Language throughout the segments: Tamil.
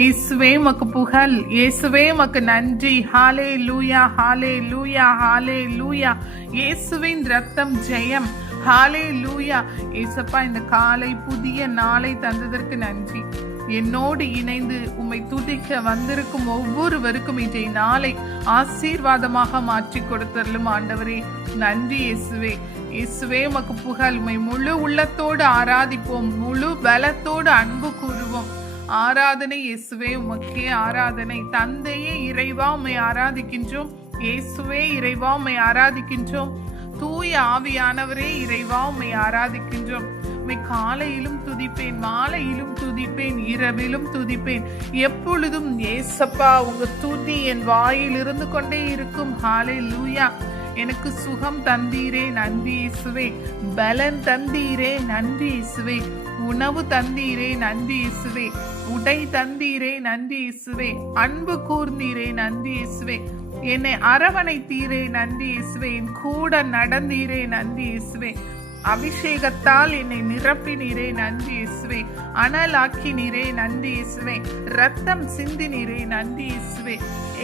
இயேசுவே உமக்கு புகழ், இயேசுவே உமக்கு நன்றி. ஹாலே லூயா, ஹாலே லூயா, ஹாலே லூயா. இயேசுவின் ரத்தம் ஜெயம். ஹாலே லூயா. ஏசப்பா, இந்த காலை புதிய நாளை தந்ததற்கு நன்றி. என்னோடு இணைந்து உம்மை துதிக்க வந்திருக்கும் ஒவ்வொருவருக்கும் இன்றைய நாளை ஆசீர்வாதமாக மாற்றி கொடுத்தருளும் ஆண்டவரே. நன்றி இயேசுவே. இயேசுவே உமக்கு புகழ். உம்மை முழு உள்ளத்தோடு ஆராதிப்போம், முழு பலத்தோடு அன்பு கூறுவோம். ஆராதனை இயேசுவே, உமக்கே ஆராதனை. தந்தையே இறைவா உம்மை ஆராதிக்கின்றோம். இயேசுவே இறைவா உம்மை ஆராதிக்கின்றோம். தூய ஆவியானவரே இறைவா உம்மை ஆராதிக்கின்றோம். உம்மை காலையிலும் துதிப்பேன், மாலையிலும் துதிப்பேன், இரவிலும் துதிப்பேன். எப்பொழுதும் ஏசப்பா உங்க துதி என் வாயில் இருந்து கொண்டே இருக்கும். ஹாலே லூயா. எனக்கு சுகம் தந்தீரே, நன்றி இயேசுவே. பலன் தந்தீரே, நன்றி இயேசுவே. உணவு தந்தீரே, நன்றி இயேசுவே. உடை தந்தீரே, நன்றி இயேசுவே. அன்பு கூர்ந்தீரே, நன்றி இயேசுவே. என்னை அரவணைத்தீரே, நன்றி இயேசுவே. என் கூட நடந்தீரே, நன்றி இயேசுவே. அபிஷேகத்தால் என்னை நிரப்பினீரே, நன்றி இயேசுவே. அனலாக்கினீரே, நன்றி இயேசுவே. ரத்தம் சிந்தினீரே, நன்றி இயேசுவே.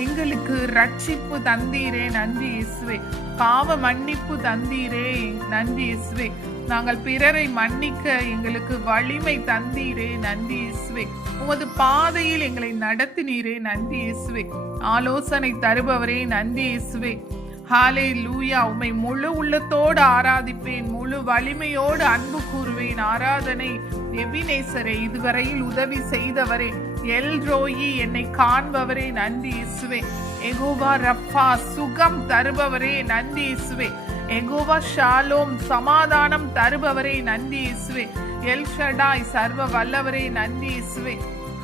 எங்களுக்கு ரட்சிப்பு தந்தீரே, நன்றி இயேசுவே. பாவ மன்னிப்பு தந்தீரே, நன்றி இயேசுவே. நாங்கள் பிறரை மன்னிக்க எங்களுக்கு வலிமை தந்தீரே, நன்றி இயேசுவே. உமது பாதையில் எங்களை நடத்தினீரே, நன்றி இயேசுவே. ஆலோசனை தருபவரே, நன்றி இயேசுவே. ஹாலே லூயா. உம்மை முழு உள்ளத்தோடு ஆராதிப்பேன், முழு வலிமையோடு அன்பு கூறுவேன். ஆராதனை எபினேசரே, இதுவரையில் உதவி செய்தவரே. எல்ரோயி, என்னை காண்பவரே, நன்றி இயேசுவே. எகோவா ரப்பா, சுகம் தருபவரே, நன்றி இயேசுவே. எகோவா ஷாலோம், சமாதானம் தருபவரே, நன்றி இயேசுவே. எல் ஷடாய், சர்வ வல்லவரே, நன்றி இயேசுவே.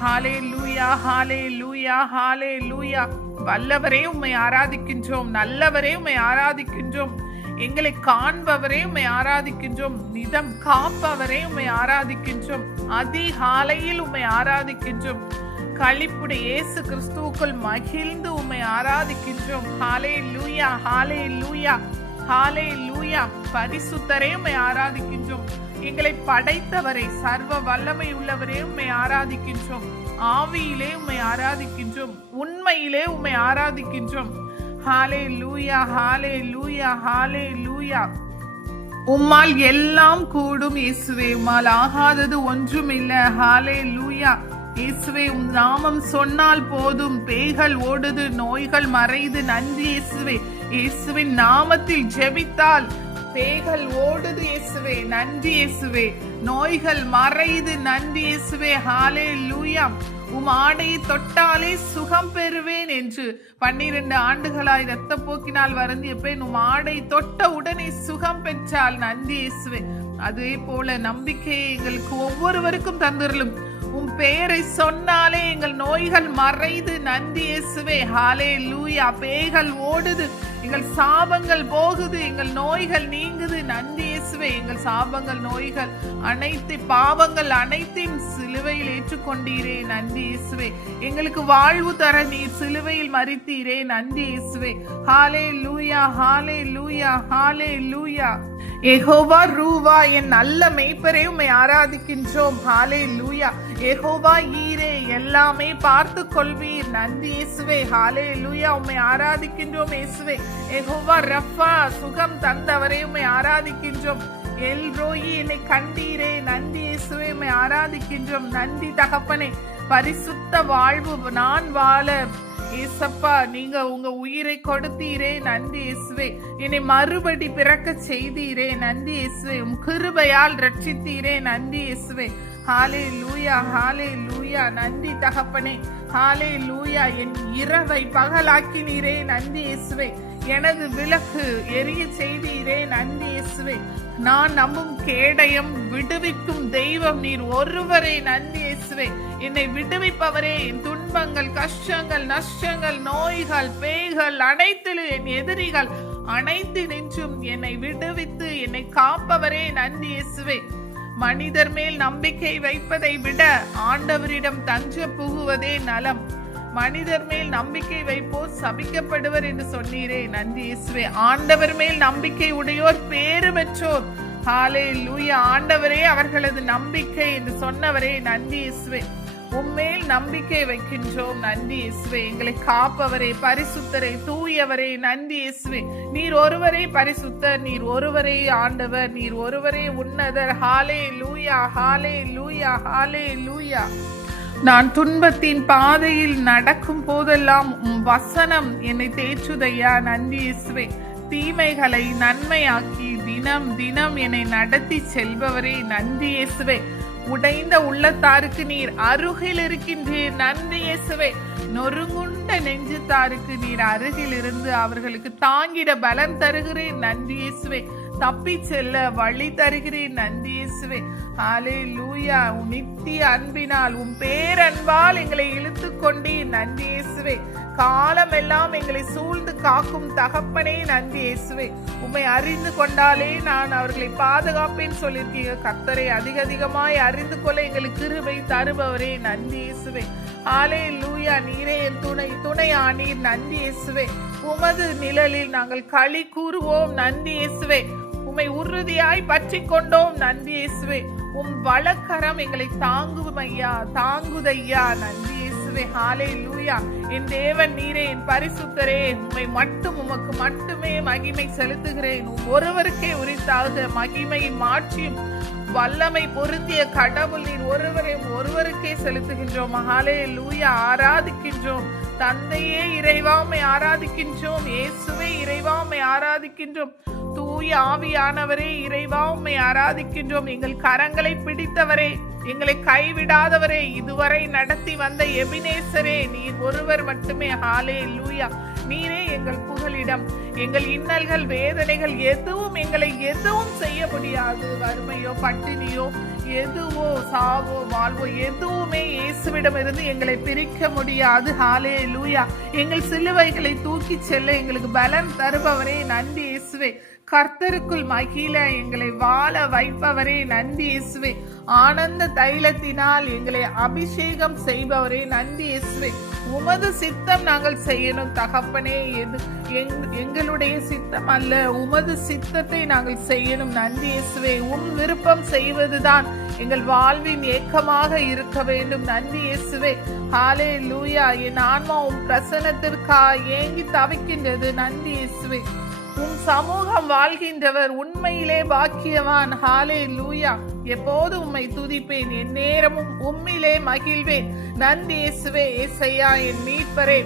ஹாலே லூயா, ஹாலே லூயா, ஹாலே லூயா. வல்லவரே உம்மை ஆராதிக்கின்றோம், நல்லவரே உம்மை ஆராதிக்கின்றோம். எங்களை காண்பவரே உம்மை ஆராதிக்கின்றோம். நிதம் காப்பவரே உம்மை ஆராதிக்கின்றோம். அதிகாலையில் உம்மை ஆராதிக்கின்றோம். களிப்புடைய இயேசு கிறிஸ்துவுக்குள் மகிழ்ந்து உம்மை ஆராதிக்கின்றோம். ஹாலே லூயா, ஹாலே லூயா, ஹாலே லூயா. பரிசுத்தரே உம்மை ஆராதிக்கின்றோம். எங்களை படைத்தவரை, சர்வ வல்லமை உள்ளவரே உம்மை ஆராதிக்கின்றோம். ஆவியிலே உம்மை ஆராதிக்கின்றோம், உண்மையிலே உம்மை ஆராதிக்கின்றோம். ஹாலே லூயா, ஹாலே லூயா, ஹாலே லூயா. உம்மால் எல்லாம் கூடும் இயேசுவே, உம்மால் ஆகாதது ஒன்றும் இல்லை. ஹாலே லூயா. இயேசுவே, உம் நாமம் சொன்னால் போதும், பேய்கள் ஓடுது, நோய்கள் மறையுது. நன்றி இயேசுவே. இயேசுவின் நாமத்தில் ஜெபித்தால் பேய்கள் ஓடுது இயேசுவே, நன்றி இயேசுவே. நோய்கள் மறையுது, நன்றி இயேசுவே. ஹாலே லூயா. உம் ஆடையை தொட்டாலே சுகம் பெறுவேன் என்று 12 ஆண்டுகளாய் இரத்த போக்கினால் வருந்திய பெண் உம் ஆடை தொட்ட உடனே சுகம் பெற்றால், நன்றி இயேசுவே. அதே போல நம்பிக்கையை எங்களுக்கு ஒவ்வொருவருக்கும் தந்துடலும். உம் பெயரை சொன்னாலே எங்கள் நோய்கள் மறைது, நன்றி இயேசுவே. ஹாலே லூயா. பேய்கள் ஓடுது, எங்கள் சாபங்கள் போகுது, எங்கள் நோய்கள் நீங்குது, நன்றி இயேசுவே. எங்கள் சாபங்கள், நோய்கள் அனைத்து பாவங்கள் அனைத்தையும் சிலுவையில் ஏற்றுக்கொண்டீரே, நன்றி இயேசுவே. எங்களுக்கு வாழ்வு தர நீர் சிலுவையில் மரித்தீரே, நன்றி இயேசுவே. ஹாலே லூயா, ஹாலே லூயா, ஹாலே லூயா. யெகோவா ரூவா, என் நல்ல மேய்ப்பரே உம்மை ஆராதிக்கின்றோம். ஹாலே லூயா. யெகோவா ஈரே, எல்லாமே பார்த்து கொள்வீர், நன்றி இயேசுவே. ஹாலே லூயா. உம்மை ஆராதிக்கின்றோம் இயேசுவே. யெகோவா ரப்பா, சுகம் தந்தவரே உம்மை ஆராதிக்கின்றோம். எல்ரோயி, என்னை கண்டீரே, நன்றி இயேசுவே. உம்மை ஆராதிக்கின்றோம். நன்றி தகப்பனே. பரிசுத்த வாழ்வு நான் வாழ ஏசப்பா நீங்க உங்க உயிரை கொடுத்தீரே, நன்றி இயேசுவே. என்னை மறுபடி பிறக்க செய்தீரே, நன்றி இயேசுவே. உம் கிருபையால் ரட்சித்தீரே, நன்றி இயேசுவே. ஹாலே லூயா, ஹாலே லூயா. நன்றி தகப்பனே. ஹாலே லூயா. என் இரவை பகலாக்கினீரே, நன்றி இயேசுவே. எனது விளக்கு எரிய செய்தீரே, நன்றி இயேசுவே. நான் நம்பும் கேடயம் விடுவிக்கும் தெய்வம் நீர் ஒருவரே, நன்றி இயேசுவே. என்னை விடுவிப்பவரே. என் துன்பங்கள், கஷ்டங்கள், நஷ்டங்கள், நோய்கள், பேய்கள் அனைத்திலும் என் எதிரிகள் அனைத்து நின்றும் என்னை விடுவித்து என்னை காப்பவரே, நன்றி இயேசுவே. மனிதர் மேல் நம்பிக்கை வைப்பதை விட ஆண்டவரிடம் தஞ்ச புகுவதே நலம். மனிதர் மேல் நம்பிக்கை வைப்போர் சபிக்கப்படுவர் என்று சொன்னீரே, நன்றி இயேசுவே. ஆண்டவர் மேல் நம்பிக்கை உடையோர் பேறு பெற்றோர். ஹாலே லூயா. ஆண்டவரே அவர்களது நம்பிக்கை என்று சொன்னவரே, நன்றி இயேசுவே. உம்மேல் நம்பிக்கை வைக்கின்றோம். நன்றி இயேசுவே. எங்களை காப்பவரே, பரிசுத்தரே, தூயவரே, நன்றி இயேசுவே. நீர் ஒருவரே பரிசுத்தர், நீர் ஒருவரே ஆண்டவர், நீர் ஒருவரே உன்னதர். ஹாலே லூயா, ஹாலே லூயா, ஹாலே லூயா. நான் துன்பத்தின் பாதையில் நடக்கும் போதெல்லாம் வசனம் என்னை தேற்றுதையா. நன்றி இயேசுவே. தீமைகளை நன்மையாக்கி தினம் தினம் என்னை நடத்தி செல்பவரே, நன்றி இயேசுவே. உடைந்த உள்ளத்தாருக்கு நீர் அருகில் இருக்கின்றீர். நன்றி இயேசுவே. நொறுங்குண்ட நெஞ்சுத்தாருக்கு நீர் அருகில் இருந்து அவர்களுக்கு தாங்கிட பலம் தருகிறேன். நன்றி இயேசுவே. தப்பி செல்ல வழி தருகிறேன். நன்றி இயேசுவே. ஹல்லேலூயா. உன் நித்திய அன்பினால், உன் பேரன்பால் எங்களை இழுத்து கொண்டீர். நன்றி இயேசுவே. காலமெல்லாம் எங்களை சூழ்ந்து காக்கும் தகப்பனே, நன்றி இயேசுவே. உம்மை அறிந்து கொண்டாலே நான் அவர்களை பாதுகாப்பேன்னு சொல்லியிருக்கீங்க. கர்த்தரை அதிகமாய் அறிந்து கொள்ள எங்களுக்கு கிருபை தருபவரே, நன்றி இயேசுவே. ஹல்லேலூயா. நீரே என் துணையானீர். நன்றி இயேசுவே. உமது நிழலில் நாங்கள் களி கூறுவோம். நன்றி இயேசுவே. உம்மை உறுதியாய் பற்றி கொண்டோம். நன்றி இயேசுவே. உம் வலக்கரம் எங்களை தாங்குதையா. நன்றி இயேசுவே. ஹல்லேலூயா. என் தேவன் நீரே, என் பரிசுத்தரே. உமக்கு மட்டுமே மகிமை செலுத்துகிறேன். ஒருவருக்கே உரித்தாக மகிமையும் மாட்சியும் வல்லமை பொருந்திய கடவுள் நீர் ஒருவருக்கே செலுத்துகின்றோம். ஹல்லேலூயா. ஆராதிக்கின்றோம். தந்தையே இறைவாமை ஆராதிக்கின்றோம். இயேசுவே இறைவாமை ஆராதிக்கின்றோம். தூய ஆவியானவரே இறைவா உம்மை ஆராதிக்கின்றோம். எங்கள் கரங்களை பிடித்தவரே, எங்களை கைவிடாதவரே, இதுவரை நடத்தி வந்த எபினேசரே, நீர் ஒருவர் மட்டுமே. ஹல்லேலூயா. நீரே எங்கள் புகலிடம். எங்கள் இன்னல்கள் வேதனைகள் எதுவும் செய்ய முடியாது. வறுமையோ பட்டினியோ எதுவோ சாவோ வாழ்வோ எதுவுமே இயேசுவிடம் இருந்து எங்களை பிரிக்க முடியாது. ஹல்லேலூயா. எங்கள் சிலுவைகளை தூக்கி செல்ல எங்களுக்கு பலன் தருபவரே, நன்றி இயேசுவே. கர்த்தருக்குள் மகிழ எங்களை வாழ வைப்பவரே, நன்றி இயேசுவே. ஆனந்த தைலத்தினால் எங்களை அபிஷேகம் செய்பவரே, நன்றி இயேசுவே. உமது சித்தம் நாங்கள் செய்யணும் தகப்பனே. எங்களுடைய சித்தம் அல்ல, உமது சித்தத்தை நாங்கள் செய்யணும். நன்றி இயேசுவே. உம் விருப்பம் செய்வதுதான் எங்கள் வாழ்வின் ஏக்கமாக இருக்க வேண்டும். நன்றி இயேசுவே. ஹல்லேலூயா. என் ஆன்மா உம் பிரசன்னத்திற்காக ஏங்கி தவிக்கின்றது. நன்றி இயேசுவே. உம் சமூகம் வாழ்கின்றவர் உண்மையிலே பாக்கியவான். ஹல்லேலூயா. எப்போது உம்மை துதிப்பேன், என் நேரமும் உம்மிலே மகிழ்வேன். நன்றி இயேசுவே. ஏசையா என் மீட்பரே.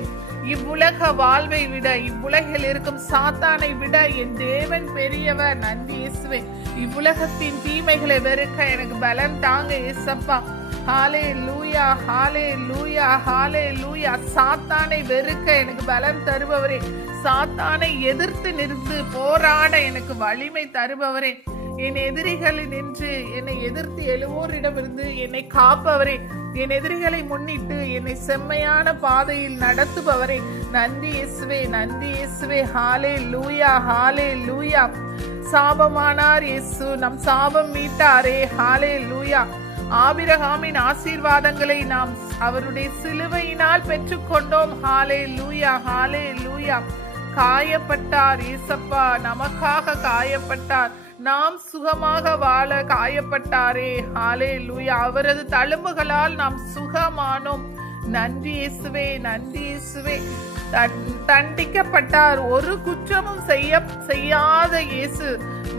இவ்வுலக வாழ்வை விட, இவ்வுலகில் இருக்கும் சாத்தானை விட என் தேவன் பெரியவர். நன்றி இயேசுவே. இவ்வுலகத்தின் தீமைகளை வெறுக்க எனக்கு பலன் தாங்க இயேசப்பா. ஹல்லேலூயா, ஹல்லேலூயா, ஹல்லேலூயா. சாத்தானை வெறுக்க எனக்கு பலன் தருபவரே, சாத்தானை எதிர்த்து நிறுத்து போராட எனக்கு வலிமை தருபவரே, என் எதிரிகளில் நின்று என்னை எதிர்த்து எழுவோரிடமிருந்து என்னை காப்பவரே, என் எதிரிகளை முன்னிட்டு என்னை செம்மையான பாதையில் நடத்துபவரே, நன்றி இயேசுவே. நன்றி இயேசுவே. ஹல்லேலூயா, ஹல்லேலூயா. சாபமானார் இயேசு, நம் சாபம் மீட்டாரே. ஹல்லேலூயா. ஆபிரகாமின் ஆசீர்வாதங்களை நாம் அவருடைய சிலுவையினால் பெற்றுக்கொண்டோம். ஹல்லேலூயா, ஹல்லேலூயா. காயப்பட்டார் இயேசப்பா, நமக்காக காயப்பட்டார். நாம் சுகமாக வாழ காயப்பட்டாரே. ஹல்லேலூயா. அவரது தழும்புகளால் நாம் சுகமானோம். நன்றி இயேசுவே. நன்றி இயேசுவே. தண்டிக்கப்பட்டார், ஒரு குற்றமும் செய்யாத இயேசு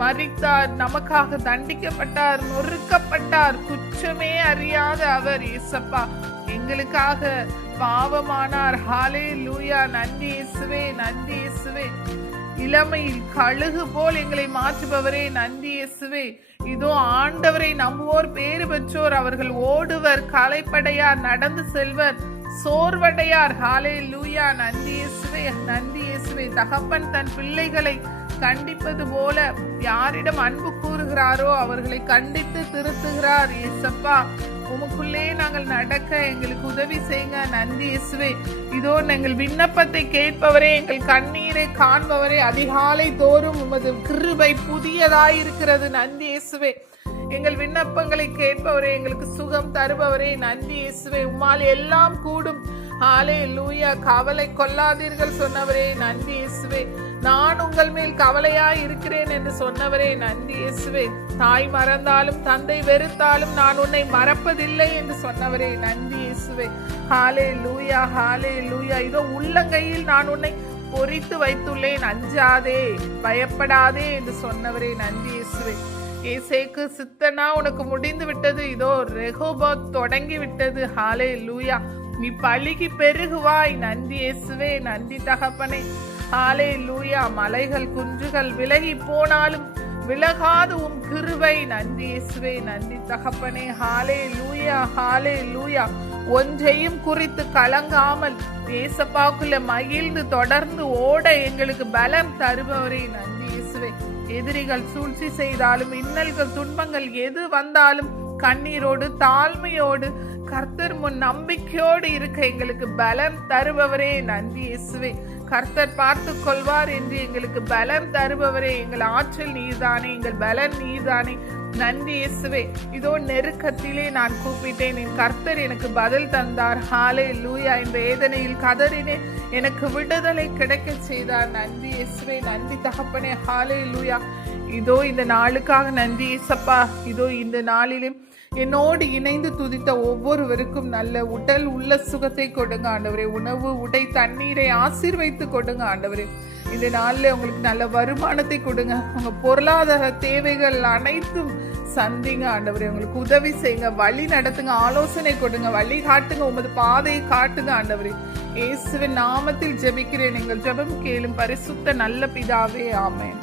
மரித்தார், நமக்காக தண்டிக்கப்பட்டார், நொறுக்கப்பட்டார். குற்றமே அறியாத அவர் இயேசப்பா எங்களுக்காக பாவமானார். ஹல்லேலூயா. நன்றி இயேசுவே. நன்றி இயேசுவே. இளமையில் கழுகு போல் எங்களை மாற்றுபவரே, நன்றி இயேசுவே. இதோ ஆண்டவரை நம்புவோர் பேறு பெற்றோர். அவர்கள் ஓடுவர், களைப்படையார், நடந்து செல்வர், சோர்வடையார். ஹல்லேலூயா. நன்றி இயேசுவே. நன்றி இயேசுவே. தகப்பன் தன் பிள்ளைகளை கண்டிப்பது போல யாரிடம் அன்பு கூறுகிறாரோ அவர்களை கண்டித்து திருத்துகிறார். இயேசப்பா உமக்குள்ளே நாங்கள் நடக்க எங்களுக்கு உதவி செய்யுங்க. நன்றி இயேசுவே. இதோ எங்கள் விண்ணப்பத்தை கேட்பவரே, எங்கள் கண்ணீரை காண்பவரே, அதிகாலை தோறும் உமது கிருபை புதியதாயிருக்கிறது. நன்றி இயேசுவே. எங்கள் விண்ணப்பங்களை கேட்பவரே, எங்களுக்கு சுகம் தருபவரே, நன்றி இயேசுவே. உம்மால் எல்லாம் கூடும். ஹல்லேலூயா. கவலை கொள்ளாதீர்கள் சொன்னவரே, நன்றி இயேசுவே. நான் உங்கள் மேல் கவலையாய் இருக்கிறேன் என்று சொன்னவரே நன்றி இயேசுவே. தாய் மறந்தாலும் தந்தை வெறுத்தாலும் நான் உன்னை மறப்பதில்லை என்று சொன்னவரே நன்றி இயேசுவே. ஹல்லேலூயா, ஹல்லேலூயா. இதோ உள்ளங்கையில் நான் உன்னை பொறித்து வைத்துள்ளேன், அஞ்சாதே பயப்படாதே என்று சொன்னவரே நன்றி இயேசுவே. ஏசேக்கு சித்தனா உனக்கு முடிந்து விட்டது, இதோ ரெகோபோத் தொடங்கி விட்டது. ஹல்லேலூயா. நீ பலுகி பெருகுவாய். நன்றி இயேசுவே, நன்றி தகப்பனே. ஹல்லேலூயா. மலைகள் குன்றுகள் விலகி போனாலும் விலகாத உம் கிருபை. நன்றி இயேசுவே, நன்றி தகப்பனே. ஹல்லேலூயா, ஹல்லேலூயா. ஒன்றையும் குறித்து கலங்காமல் ஏசப்பாக்குள்ள மகிழ்ந்து தொடர்ந்து ஓட எங்களுக்கு பலம் தருபவரே நன்றி இயேசுவே. எதிரிகள் சூழ்ச்சி செய்தாலும் இன்னல்கள் துன்பங்கள் எது வந்தாலும் கண்ணீரோடு தாழ்மையோடு கர்த்தர் முன் நம்பிக்கையோடு இருக்க எங்களுக்கு பலம் தருபவரே நன்றி இயேசுவே. கர்த்தர் பார்த்து கொள்வார் என்று எங்களுக்கு பலம் தருபவரே. எங்கள் ஆற்றல் நீர்தானே, எங்கள் பலன் நீர்தானே. நன்றி இயேசுவே. இதோ நெருக்கத்திலே நான் கூப்பிட்டேன், என் கர்த்தர் எனக்கு பதில் தந்தார். ஹல்லேலூயா. என் வேதனையில் கதறினேன், எனக்கு விடுதலை கிடைக்க செய்தார். நன்றி இயேசுவே, நன்றி தகப்பனே. ஹல்லேலூயா. இதோ இந்த நாளுக்காக நன்றி இயேசப்பா. இதோ இந்த நாளிலும் என்னோடு இணைந்து துதித்த ஒவ்வொருவருக்கும் நல்ல உடல் உள்ள சுகத்தை கொடுங்க ஆண்டவரே. உணவு உடை தண்ணீரை ஆசீர்வைத்து கொடுங்க ஆண்டவரே. இந்த நாளில் உங்களுக்கு நல்ல வருமானத்தை கொடுங்க. உங்க பொருளாதார தேவைகள் அனைத்தும் சந்திங்க ஆண்டவரே. உங்களுக்கு உதவி செய்யுங்க, வழி நடத்துங்க, ஆலோசனை கொடுங்க, வழி காட்டுங்க, உமது பாதையை காட்டுங்க ஆண்டவரே. இயேசுவின் நாமத்தில் ஜெபிக்கிறேன். எங்கள் ஜெபம் கேளும் பரிசுத்த நல்ல பிதாவே. ஆமென்.